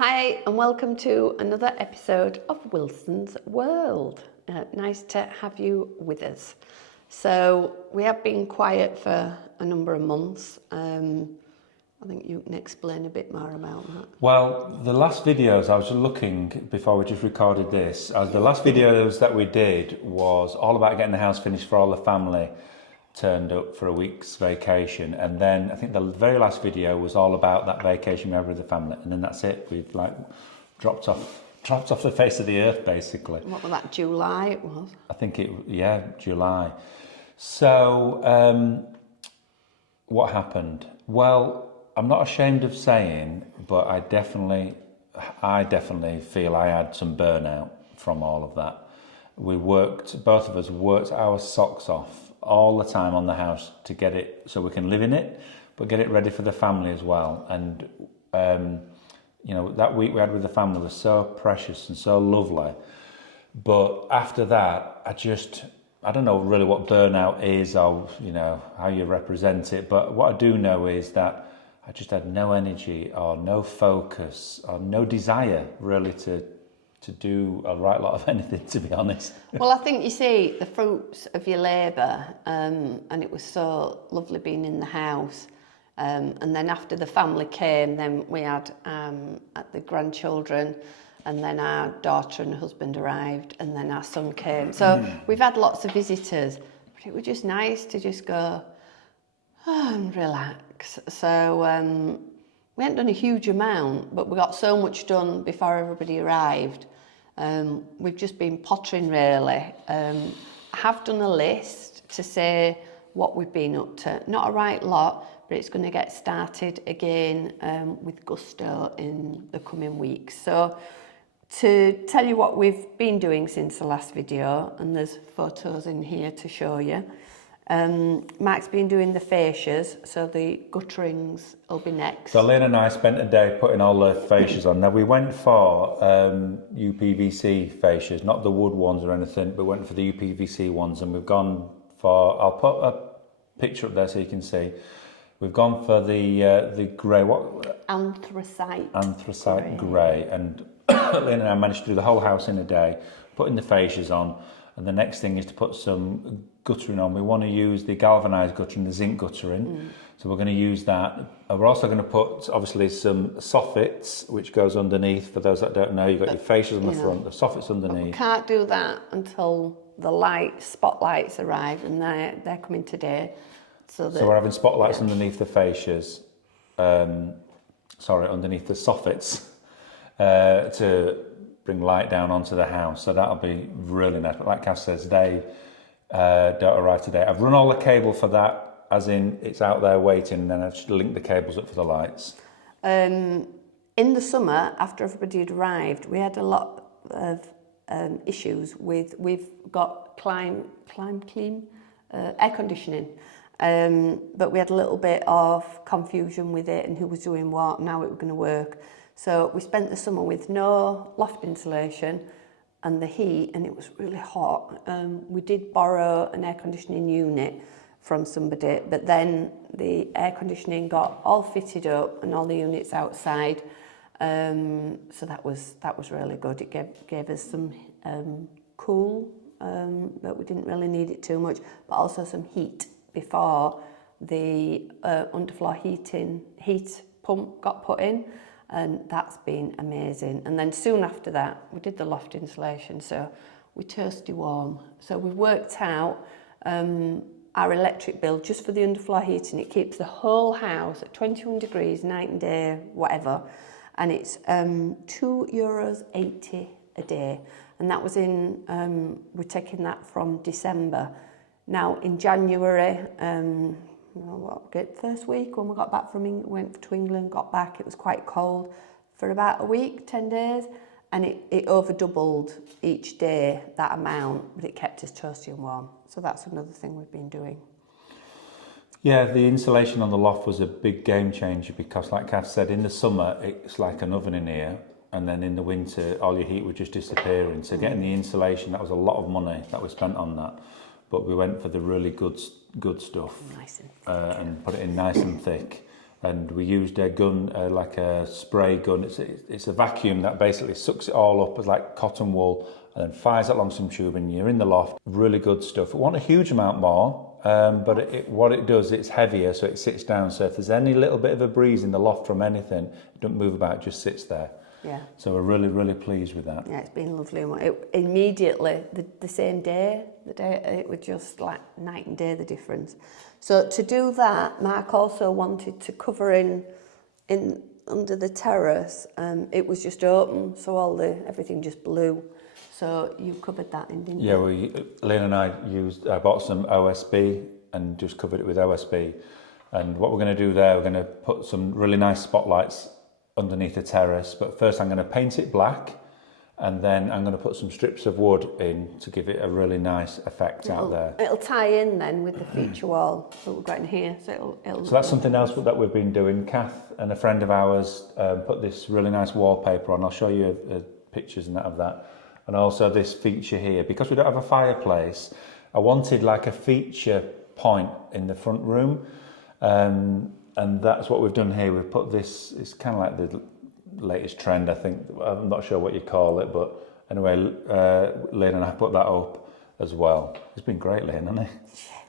Hi, and welcome to another episode of Wilson's World. Nice to have you with us. So, we have been quiet for a number of months. I think you can explain a bit more about that. Well, the last videos, I was looking before we just recorded this, the last videos that we did was all about getting the house finished for all the family turned up for a week's vacation, and then I think the very last video was all about that vacation we had with the family, and then that's it. We've dropped off the face of the earth basically. What was that, July it was? I think July. So what happened? Well, I'm not ashamed of saying, but I definitely feel I had some burnout from all of that. Both of us worked our socks off all the time on the house to get it so we can live in it, but get it ready for the family as well. And that week we had with the family was so precious and so lovely. But after that, I don't know really what burnout is or how you represent it, but what I do know is that I just had no energy or no focus or no desire really to do a right lot of anything, to be honest. Well, I think you see the fruits of your labour, and it was so lovely being in the house. And then after the family came, then we had the grandchildren, and then our daughter and husband arrived, and then our son came. So we've had lots of visitors, but it was just nice to just go and relax. So we hadn't done a huge amount, but we got so much done before everybody arrived. We've just been pottering really. I have done a list to say what we've been up to. Not a right lot, but it's going to get started again with gusto in the coming weeks. So to tell you what we've been doing since the last video, and there's photos in here to show you. Mark's been doing the fascias, so the gutterings will be next. So Lynn and I spent a day putting all the fascias on. Now we went for UPVC fascias, not the wood ones or anything, but went for the UPVC ones, and we've gone for, I'll put a picture up there so you can see. We've gone for the grey, what? Anthracite grey. And Lynn and I managed to do the whole house in a day, putting the fascias on. And the next thing is to put some guttering on. We want to use the galvanised guttering, the zinc guttering. So we're going to use that. And we're also going to put, obviously, some soffits, which goes underneath. For those that don't know, you've got your fascias on the front, the soffits underneath. We can't do that until the spotlights arrive, and they're coming today. So we're having spotlights underneath the fascias, underneath the soffits, to bring light down onto the house. So that'll be really nice. But like Kath says, they don't arrive today. I've run all the cable for that, as in it's out there waiting, and then I've just linked the cables up for the lights. In the summer, after everybody had arrived, we had a lot of issues we've got clean air conditioning. But we had a little bit of confusion with it and who was doing what and how it was going to work. So we spent the summer with no loft insulation and the heat, and it was really hot. We did borrow an air conditioning unit from somebody, but then the air conditioning got all fitted up and all the units outside. So that was really good. It gave us some cool, but we didn't really need it too much, but also some heat before the underfloor heat pump got put in. And that's been amazing. And then soon after that, we did the loft insulation, so we toasty warm. So we've worked out our electric bill just for the underfloor heating. It keeps the whole house at 21 degrees, night and day, whatever. And it's €2.80 a day. And that was we're taking that from December. Now in January, first week when we got back from England, went to England, got back, it was quite cold for about a week, 10 days, and it over doubled each day that amount, but it kept us toasty and warm. So that's another thing we've been doing. Yeah, the insulation on the loft was a big game changer because, like Kath said, in the summer it's like an oven in here, and then in the winter all your heat would just disappearing. So getting the insulation, that was a lot of money that we spent on that. But we went for the really good stuff, Nice and thick. And put it in nice and thick. and we used a gun, like a spray gun. It's a vacuum that basically sucks it all up as like cotton wool and then fires it along some tube, and you're in the loft. Really good stuff. We want a huge amount more, but what it does, it's heavier, so it sits down. So if there's any little bit of a breeze in the loft from anything, it doesn't move about, it just sits there. Yeah. So we're really, really pleased with that. Yeah, it's been lovely. Immediately, the same day, it was just like night and day, the difference. So to do that, Mark also wanted to cover in under the terrace. It was just open, so everything just blew. So you covered that in, didn't you? Yeah, Lynn and I bought some OSB and just covered it with OSB. And what we're going to do there, we're going to put some really nice spotlights underneath the terrace. But first I'm going to paint it black, and then I'm going to put some strips of wood in to give it a really nice effect out there. It'll tie in then with the feature wall that we've got in here. So that's something else that we've been doing. Kath and a friend of ours put this really nice wallpaper on. I'll show you pictures and that of that. And also this feature here, because we don't have a fireplace, I wanted like a feature point in the front room. And that's what we've done here. We've put this, it's kind of like the latest trend, I think. I'm not sure what you call it, but anyway, Lynn and I put that up as well. It's been great, Lynn, hasn't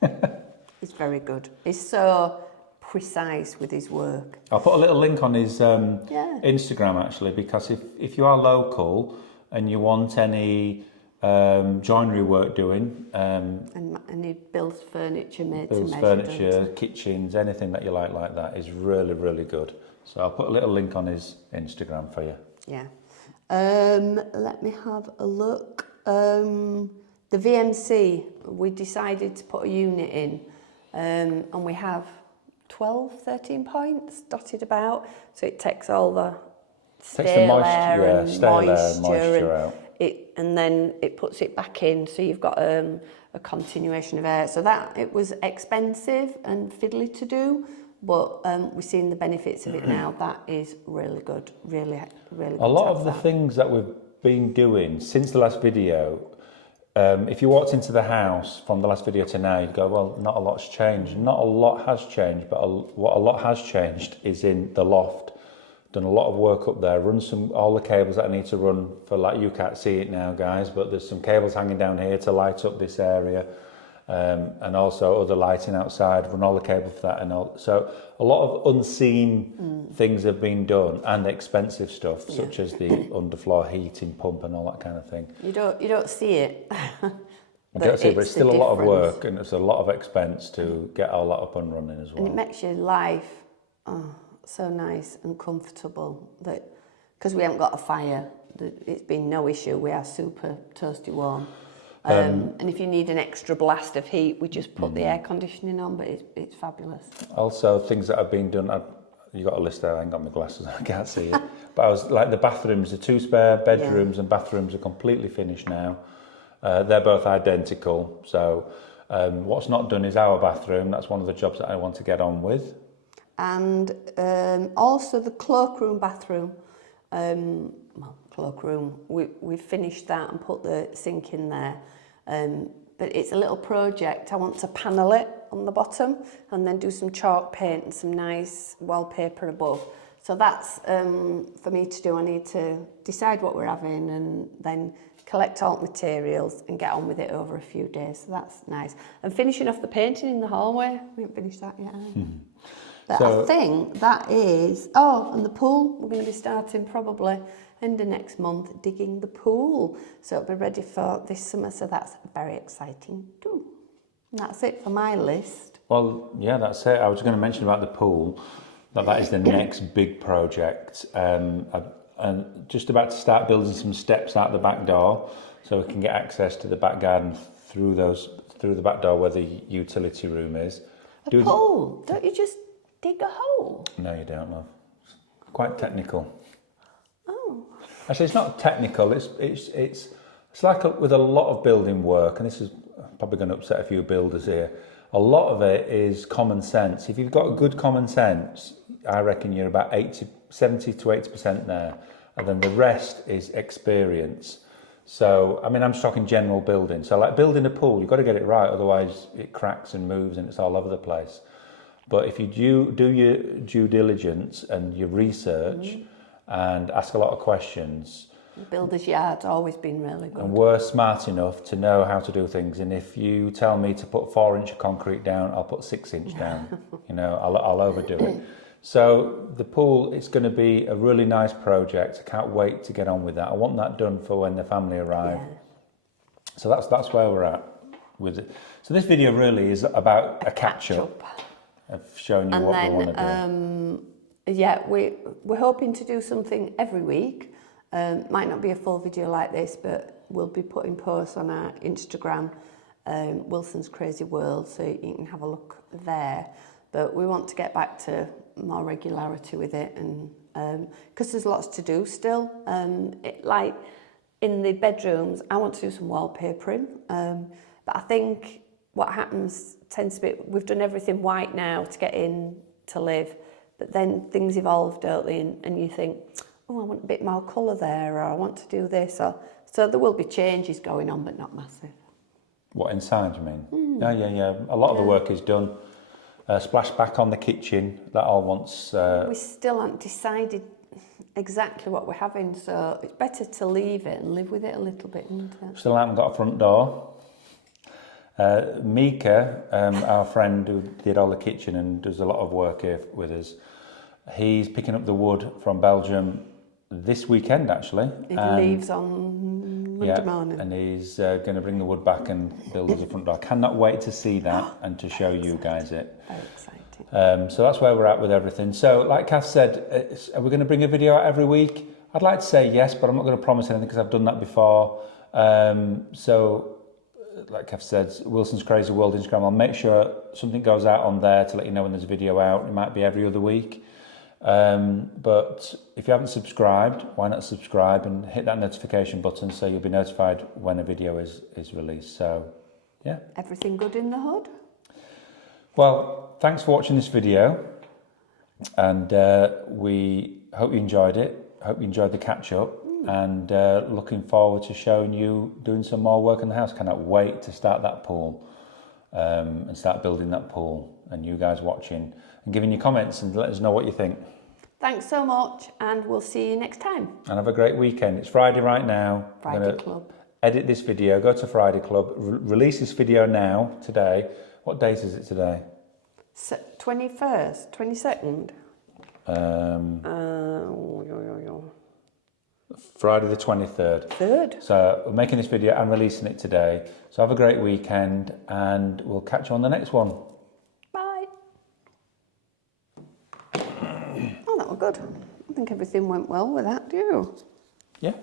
it? He's very good. He's so precise with his work. I'll put a little link on his Instagram, actually, because if you are local and you want any joinery work doing, and he builds furniture made to measure. Furniture, kitchens, anything that you like that is really, really good. So I'll put a little link on his Instagram for you. Yeah. Let me have a look. The VMC, we decided to put a unit in, and we have 12, 13 points dotted about. So it takes all the stale air and moisture out. And then it puts it back in, so you've got a continuation of air. So that, it was expensive and fiddly to do, but we're seeing the benefits of it now. That is really good, really, really good. A lot of the things that we've been doing since the last video, if you walked into the house from the last video to now, you'd go, well, not a lot's changed. Not a lot has changed, but what a lot has changed is in the loft. Done a lot of work up there, run all the cables that I need to run for, like, you can't see it now, guys, but there's some cables hanging down here to light up this area, and also other lighting outside, run all the cables for that and all. So a lot of unseen things have been done, and expensive stuff, such as the underfloor heating pump and all that kind of thing. You don't see it. I don't see it, but it's still a lot of work, and it's a lot of expense to get all that up and running as well. And it makes your life so nice and comfortable, that because we haven't got a fire, it's been no issue. We are super toasty warm, and if you need an extra blast of heat, we just put the air conditioning on, but it's fabulous. Also, things that have been done, you got a list there, I ain't got my glasses, I can't see it, but I was like, the bathrooms, the 2 spare bedrooms and bathrooms are completely finished now. They're both identical, so what's not done is our bathroom. That's one of the jobs that I want to get on with. And also the cloakroom bathroom, we've finished that and put the sink in there, but it's a little project. I want to panel it on the bottom and then do some chalk paint and some nice wallpaper above. So that's for me to do. I need to decide what we're having and then collect all the materials and get on with it over a few days. So that's nice. And finishing off the painting in the hallway. We haven't finished that yet. But so, I think that is... Oh, and the pool. We're going to be starting probably end of next month, digging the pool. So it'll be ready for this summer. So that's very exciting too. And that's it for my list. Well, yeah, that's it. I was going to mention about the pool. That is the next big project. I'm just about to start building some steps out the back door, so we can get access to the back garden through the back door where the utility room is. A pool? Don't you just dig a hole? No, you don't, love. It's quite technical. Oh. Actually, it's not technical. It's like with a lot of building work, and this is probably going to upset a few builders here. A lot of it is common sense. If you've got good common sense, I reckon you're about 70 to 80% there, and then the rest is experience. So, I mean, I'm just talking general building. So, like building a pool, you've got to get it right, otherwise it cracks and moves and it's all over the place. But if you do your due diligence and your research and ask a lot of questions, Builder's Yard's always been really good. and we're smart enough to know how to do things. And if you tell me to put 4-inch concrete down, I'll put 6-inch down. You know, I'll overdo it. So the pool, it's going to be a really nice project. I can't wait to get on with that. I want that done for when the family arrive. Yeah. So that's where we're at with it. So this video really is about a catch-up of showing you And what then, we want to do. Yeah, we're hoping to do something every week. Might not be a full video like this, but we'll be putting posts on our Instagram, Wilson's Crazy World, so you can have a look there. But we want to get back to more regularity with it, and because there's lots to do still. Like in the bedrooms, I want to do some wallpapering, but I think what happens tends to be, we've done everything white now to get in to live, but then things evolve, don't they? And you think, oh, I want a bit more colour there, or I want to do this. So there will be changes going on, but not massive. What, inside, you mean? Yeah. A lot of the work is done. Splash back on the kitchen, that all wants... We still haven't decided exactly what we're having, so it's better to leave it and live with it a little bit, isn't it? Still haven't got a front door. Mika, our friend who did all the kitchen and does a lot of work here with us, he's picking up the wood from Belgium this weekend, actually. He leaves on Monday morning. And he's going to bring the wood back and build us a front door. I cannot wait to see that and to show you guys it. Very exciting. So that's where we're at with everything. So like Kath said, are we going to bring a video out every week? I'd like to say yes, but I'm not going to promise anything because I've done that before. So like Kath said, Wilson's Crazy World Instagram, I'll make sure something goes out on there to let you know when there's a video out. It might be every other week. But if you haven't subscribed, why not subscribe and hit that notification button so you'll be notified when a video is released. So yeah. Everything good in the hood? Well, thanks for watching this video, and we hope you enjoyed it. Hope you enjoyed the catch up, and looking forward to showing you doing some more work in the house. Cannot wait to start that pool and start building that pool, and you guys watching and giving your comments and let us know what you think. Thanks so much, and we'll see you next time. And have a great weekend. It's Friday right now. Friday Club. Edit this video, go to Friday Club, release this video now, today. What date is it today? 21st, 22nd? Friday the 23rd. 3rd. So we're making this video and releasing it today. So have a great weekend, and we'll catch you on the next one. Bye. Oh, that was good. I think everything went well with that, do you? Yeah.